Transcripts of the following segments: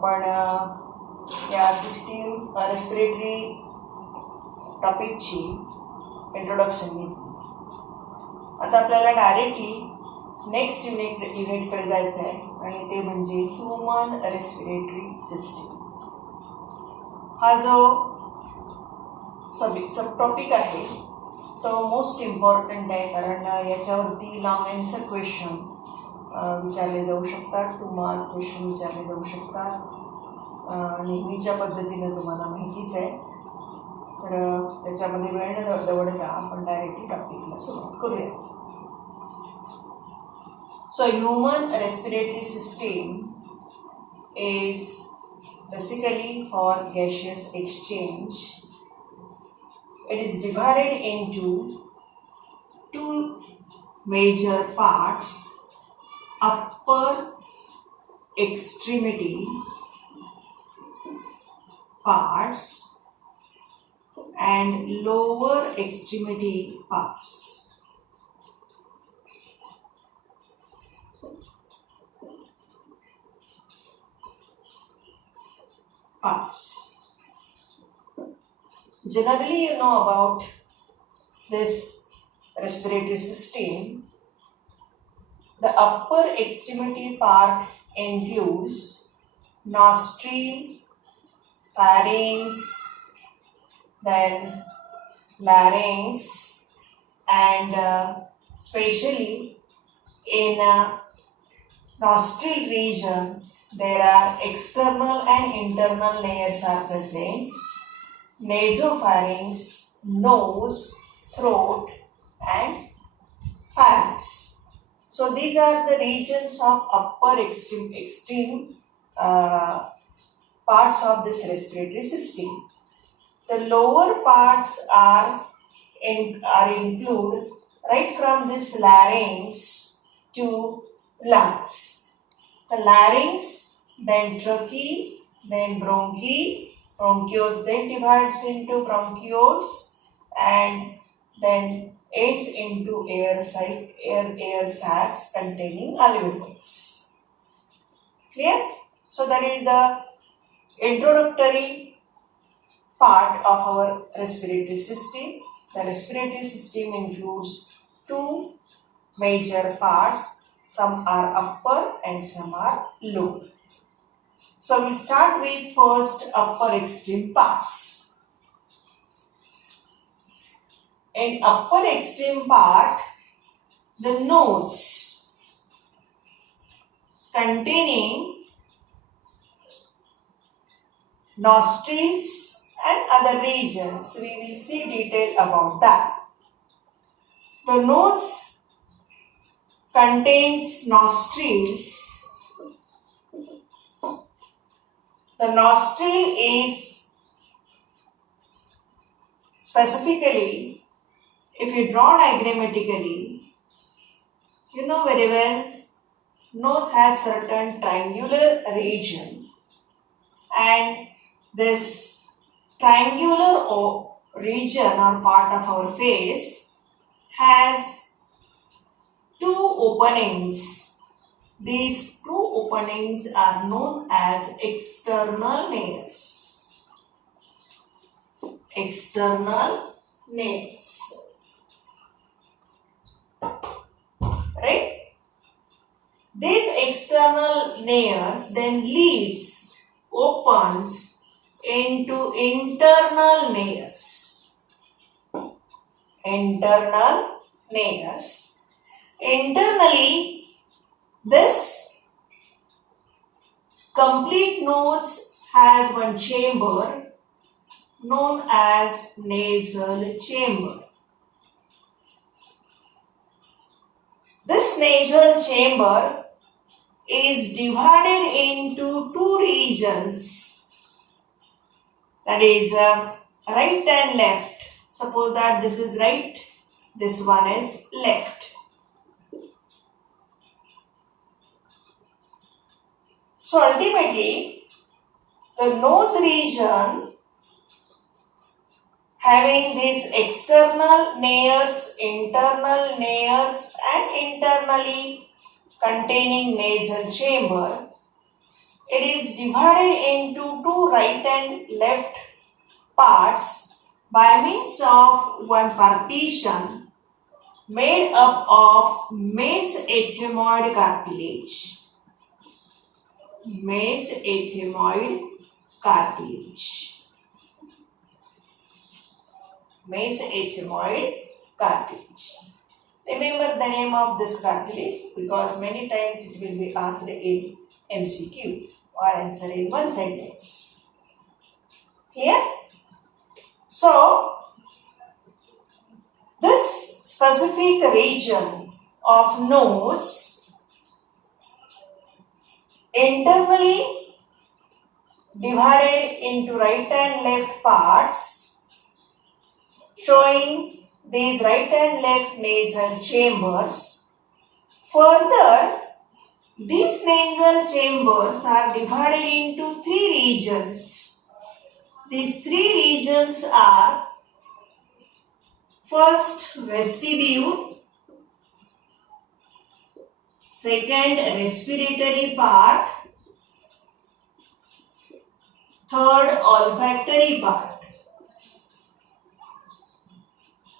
आपण या system respiratory टॉपिकची introduction घेतली. आता आपल्याला डायरेक्टली नेक्स्ट युनिटकडे जायचं आहे आणि ते म्हणजे ह्यूमन रेस्पिरेटरी सिस्टीम. हा जो सब टॉपिक आहे तो मोस्ट इम्पॉर्टंट आहे, कारण याच्यावरती लॉंग आन्सर क्वेश्चन विचारले जाऊ शकतात, 2 मार्क क्वेश्चन विचारले जाऊ शकतात. नेहमीच्या पद्धतीनं तुम्हाला माहितीच आहे. तर त्याच्यामध्ये वेळ न दवडता आपण डायरेक्टली टॉपिकला सुरुवात करूया. So human respiratory system is basically for gaseous exchange. It is divided into 2 major parts: upper extremity parts and lower extremity parts. Generally, you know about this respiratory system. The upper extremity part includes nostril, pharynx, then larynx, and especially in nostril region there are external and internal layers are present: nasopharynx, nose, throat, and pharynx. So these are the regions of upper extreme parts of this respiratory system. The lower parts are include right from this larynx to lungs. The larynx, then trachea, then bronchioles then divides into bronchioles and then ends into air sacs containing alveoli. Clear? So that is the introductory part of our respiratory system. The respiratory system includes 2 major parts. Some are upper and some are lower. So we'll start with first upper extreme parts. In upper extreme part, the nose containing nostrils and other regions. We will see detail about that. The nose contains nostrils. The nostril is specifically, if you draw diagrammatically, you know very well, nose has certain triangular region, and this triangular region or part of our face has 2 openings. These 2 openings are known as external nares. External nares. Right? These external nares then opens into internal nares. Internal nares. Internally, this complete nose has one chamber known as nasal chamber. This nasal chamber is divided into 2 regions, that is right and left. Suppose that this is right, this one is left. So ultimately, the nose region having these external nares, internal nares, and internally containing nasal chamber it is divided into two right and left parts by means of one partition made up of mesenteroid cartilage. Mesenteroid cartilage. Mesenteroid cartilage. Remember the name of this cartilage because many times it will be asked in MCQ or answer in one sentence. Clear? So, this specific region of nose internally divided into right and left parts, showing these right and left nasal chambers. Further, these nasal chambers are divided into three regions. These three regions are first vestibule, second respiratory part, third olfactory part.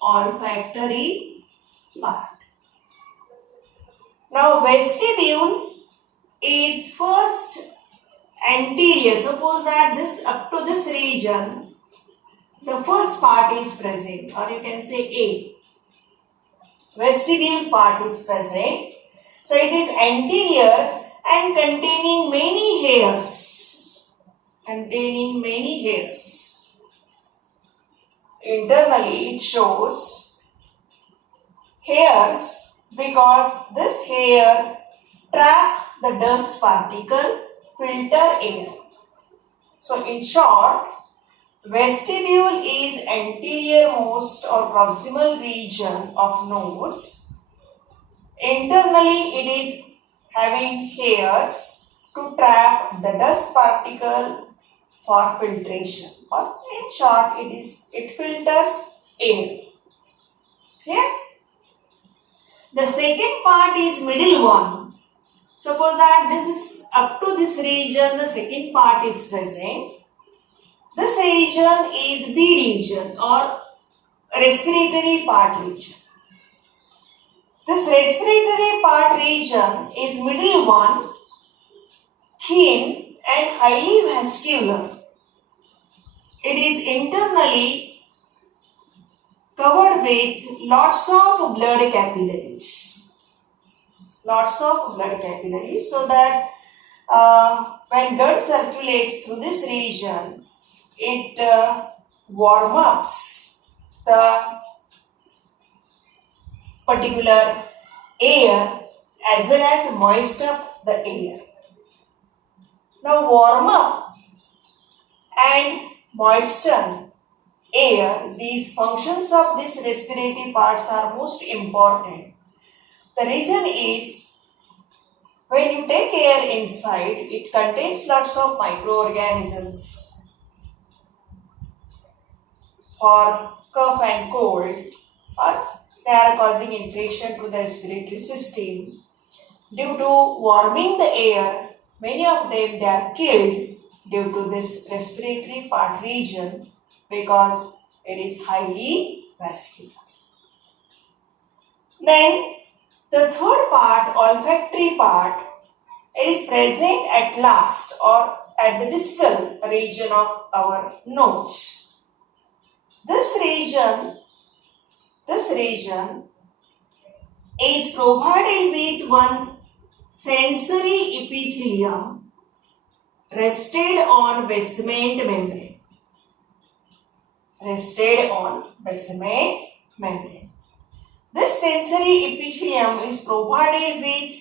Olfactory part. Now vestibule is first anterior. Suppose that this up to this region, the first part is present, or you can say A. Vestibule part is present. So it is anterior and containing many hairs. Containing many hairs. Internally it shows hairs because this hair trap the dust particle, filter air. So in short, vestibule is anterior-most or proximal region of nose. Internally it is having hairs to trap the dust particle for filtration, or in short it filters air. Clear? The second part is middle one. Suppose that this is up to this region, the second part is present. This region is B region or respiratory part region. This respiratory part region is middle one, thin and highly vascular. It is internally covered with lots of blood capillaries. Lots of blood capillaries, so that when blood circulates through this region, it warms up the particular air as well as moist up the air. Now warm up and moisten air, these functions of these respiratory parts are most important. The reason is, when you take air inside, it contains lots of microorganisms for cough and cold, or they are causing infection to the respiratory system. Due to warming the air, many of them they are killed due to this respiratory part region because it is highly vascular. Then the third part, olfactory part, it is present at last or at the distal region of our nose. This region is provided with one sensory epithelium rested on basement membrane. This sensory epithelium is provided with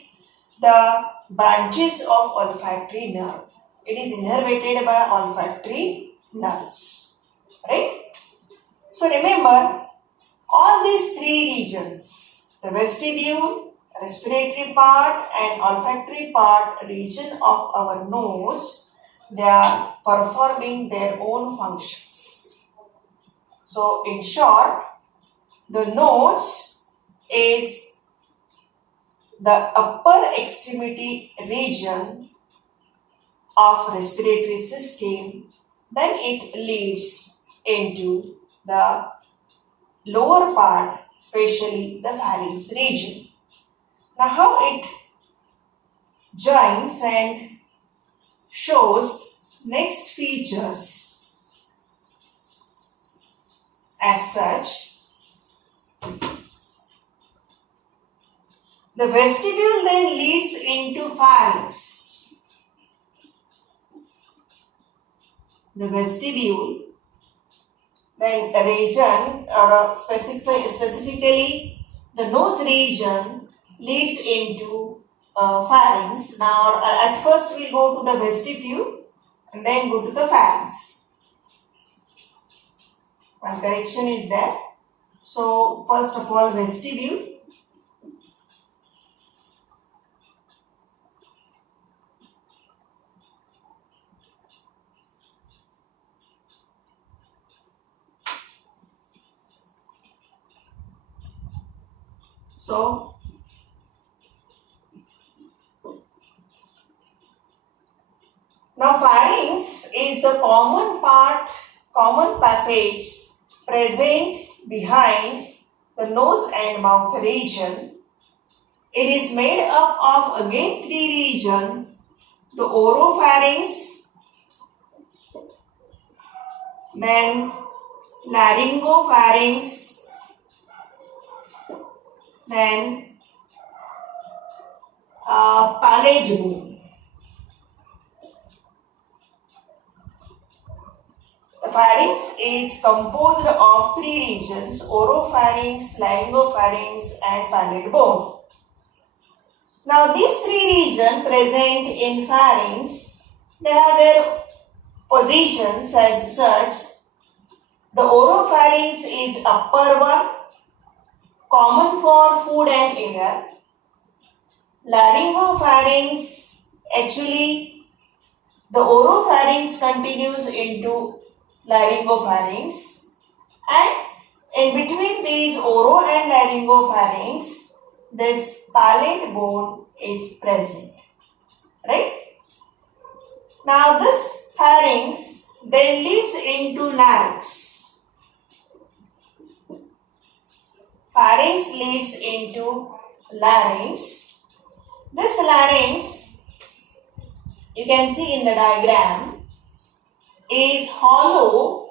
the branches of olfactory nerve. It is innervated by olfactory nerves. Right? So remember, all these three regions, the vestibule, respiratory part and olfactory part region of our nose, they are performing their own functions. So in short, the nose is the upper extremity region of respiratory system, then it leads into the lower part, especially the pharynx region. Now how it joins and shows next features as such. The vestibule then leads into pharynx. The vestibule, then a region or specifically the nose region leads into pharynx. Now at first we will go to the vestibule and then go to the pharynx. One correction is there. So first of all, vestibule. So now pharynx is the common passage present behind the nose and mouth region. It is made up of again three regions: the oropharynx, then laryngopharynx, then palate bone. The pharynx is composed of three regions: oropharynx, laryngopharynx and palate bone. Now these three regions present in pharynx, they have their positions as such. The oropharynx is upper one, common for food and air. Laryngopharynx, actually the oropharynx continues into laryngopharynx, and in between these oro and laryngopharynx, this palate bone is present, right? Now this pharynx then leads into larynx. Pharynx leads into larynx. This larynx, you can see in the diagram, is hollow,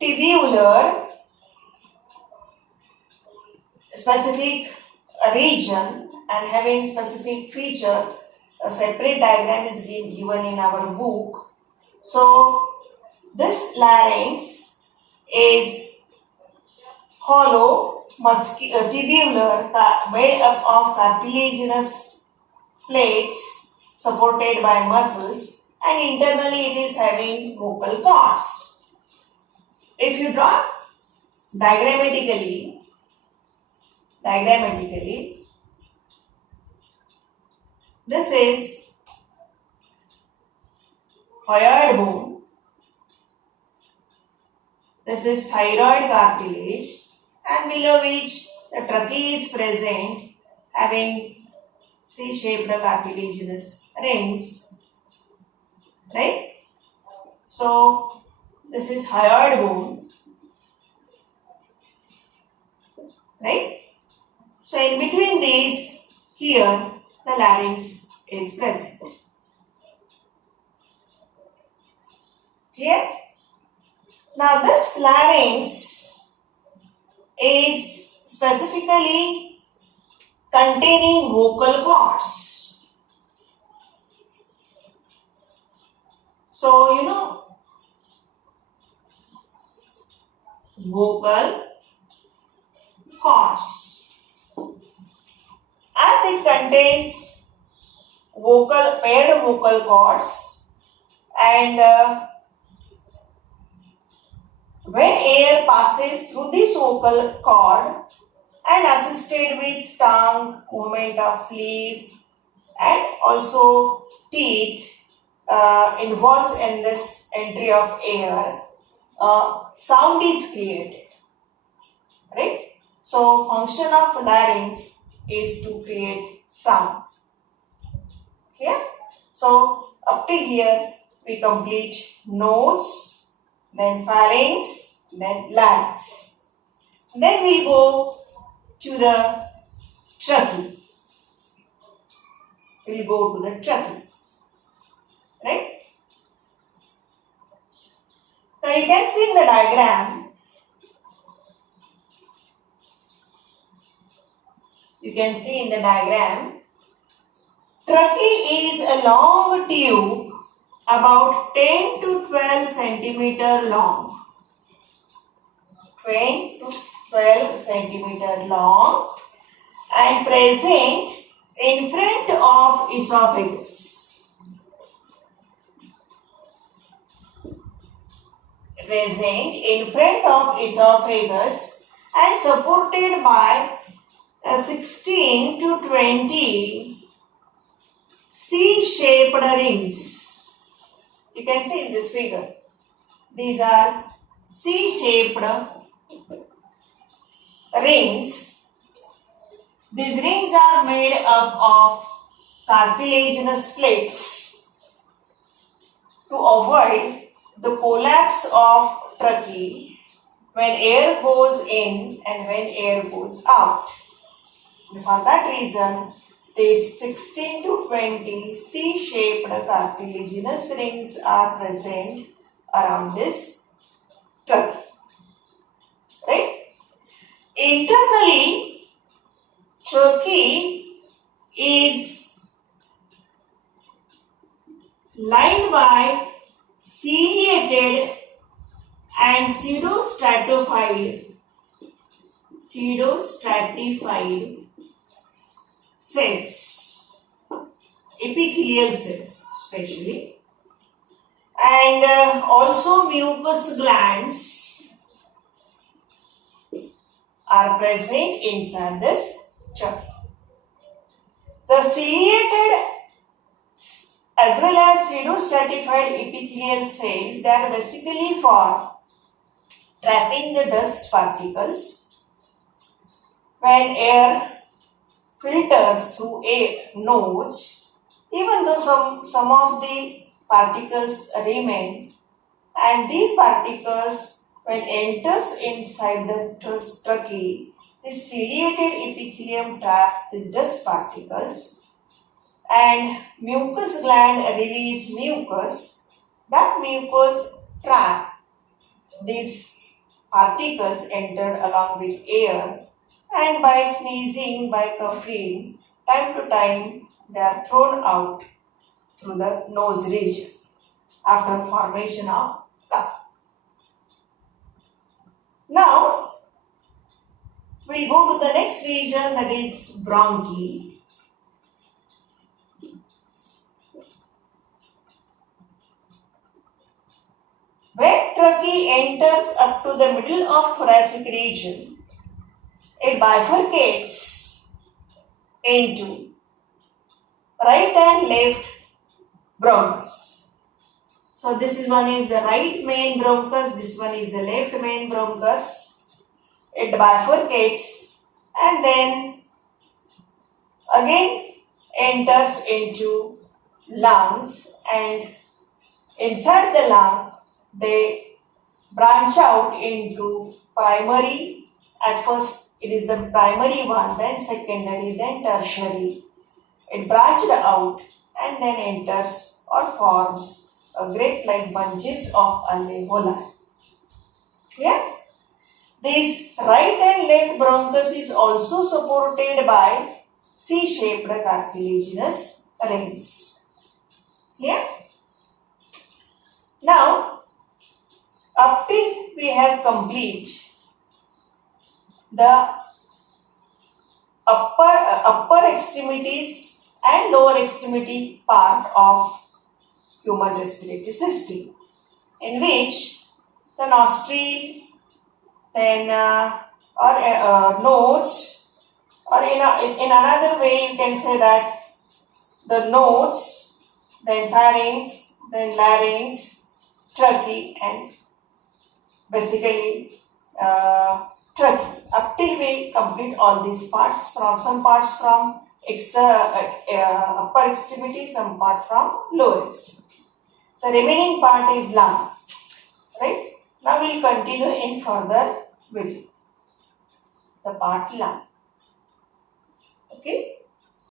tubular, specific region and having specific feature. A separate diagram is given in our book. So this larynx is hollow, tubular, made up of cartilaginous plates supported by muscles, and internally it is having vocal cords. If you draw diagrammatically, this is hyoid bone, this is thyroid cartilage, and below which the trachea is present, having C-shaped cartilaginous rings, right? So this is hyoid bone, right? So in between these, here the larynx is present. Clear? Now this larynx is specifically containing vocal cords. So vocal cords. As it contains paired vocal cords, and when air passes through this vocal cord and assisted with tongue, movement of lip, and also teeth involves in this entry of air, sound is created, right? So function of larynx is to create sound. Clear? So up till here we complete nose, then pharynx, then larynx. Then we go to the trachea. We will go to the trachea. Right? Now you can see in the diagram. You can see in the diagram, trachea is a long tube about 10 to 12 centimeter long. 10 to 12 centimeter long and present in front of esophagus. Present in front of esophagus and supported by 16 to 20 C-shaped rings. You can see in this figure. These are C-shaped rings. These rings are made up of cartilaginous plates to avoid the collapse of trachea when air goes in and when air goes out. And for that reason, these 16 to 20 C-shaped cartilaginous rings are present around this trachea. Right? Internally, trachea is lined by ciliated and pseudostratified cells, epithelial cells especially, and also mucous glands are present inside this trachea. The ciliated as well as pseudostratified epithelial cells, they are basically for trapping the dust particles. When air filters through air nodes, even though some of the particles remain, and these particles when enters inside the trachea, this ciliated epithelium trap these dust particles, and mucous gland release mucus. That mucus trap these particles entered along with air, and by sneezing, by coughing, time to time they are thrown out through the nose region after formation of cough. Now we'll go to the next region, that is bronchi. When trachea enters up to the middle of thoracic region, it bifurcates into right and left bronchus. So this one is the right main bronchus, this one is the left main bronchus. It bifurcates and then again enters into lungs, and inside the lung they branch out into primary. At first it is the primary one, then secondary, then tertiary. It branched out and then enters or forms a grape-like bunches of alveoli. Yeah? This right and left bronchus is also supported by C-shaped cartilaginous rings. Yeah? Now, up till we have complete the upper extremities and lower extremity part of human respiratory system, in which the nostril, then nose, or in another way you can say that the nose, then pharynx, then larynx, trachea, and basically trachea. Up till we complete all these parts, from some parts from upper extremity, some part from lower extremity. The remaining part is lung. Right? Now we'll continue in further with the part lung. Okay?